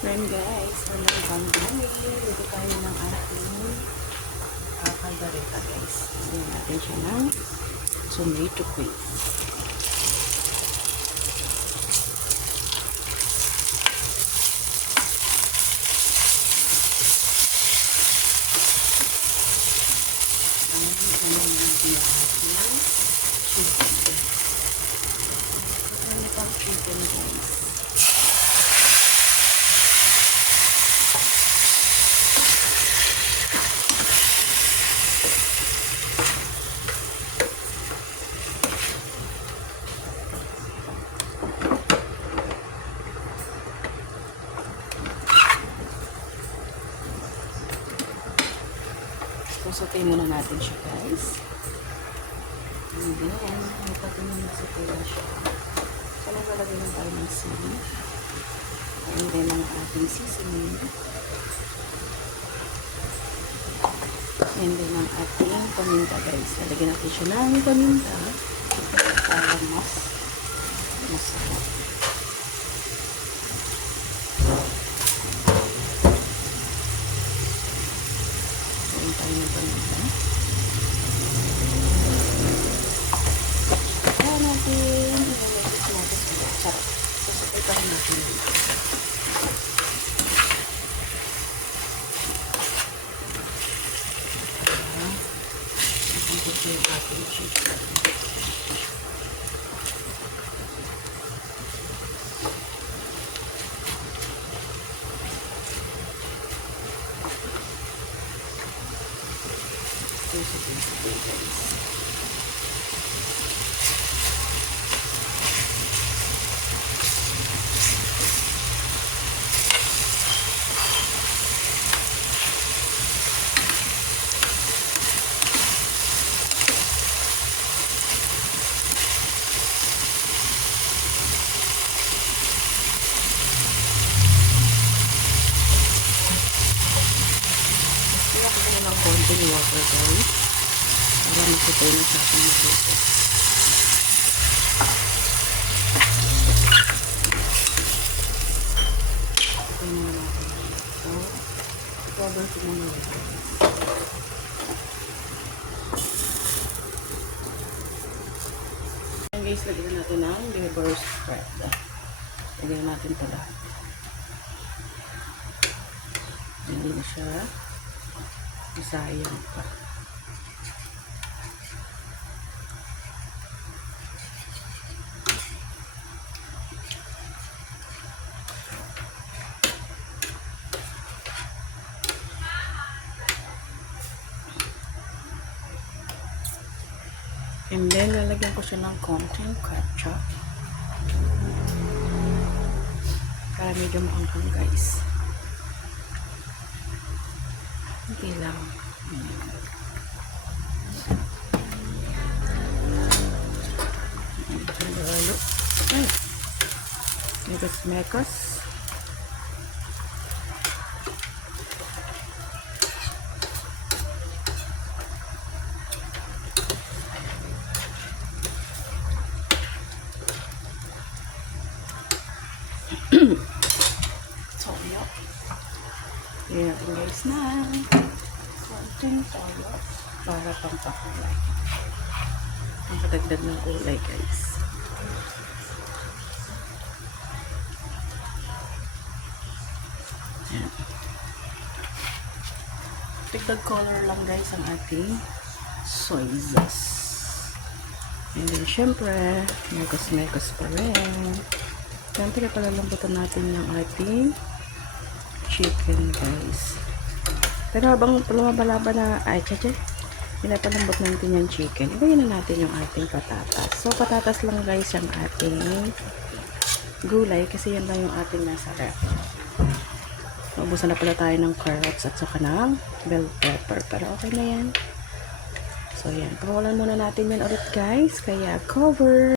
Then guys, walang bandali. Luto tayo ng ating kaldereta guys. Lagyan natin siya ng tomato paste. Chicken guys. Susutay muna natin siya guys. And then, may pag-inisutay na siya. So, naglalagay lang tayo ng sili. And then, ang ating seasoning. And then, ang ating paminta guys. Lalagyan natin siya ng paminta para mas masarap. Lalagyan tayo ng paminta. Kaya natin ilalagay natin sila. Sarap. Sasapay pa rin natin dito. Ito yung ating chicken. Ito guys. Ng konting water guys para makitay na sa ating maluto. Okay na natin. So, i-cover ko muna ito. Ayan guys, lagyan natin ng liver spread. Lagyan natin ito lahat. Hindi na siya sayang pa. And then, lalagyan ko siya ng konting ketchup. Para medyo maanghang guys. Okay lang. Halo. Ay. Mekas-mekas. Toyo. Ayan guys na. Konting toyo para pampakulay. Ang patagdag ng kulay guys. Ayan. Tigdag color lang guys ang ating soy sauce. And then syempre, mekas-mekas pa rin. Siyempre, palalambutan natin yung ating chicken guys. Pero habang lumabalaba na, pinapalambot natin yung chicken. Ilagyan na natin yung ating patatas. So, patatas lang guys yung ating gulay kasi yan lang yung ating nasa ref. Maubusan na pala tayo ng carrots at saka ng bell pepper. Pero okay na yan. So, yan. Pangalan muna natin yan ulit guys. Kaya, cover.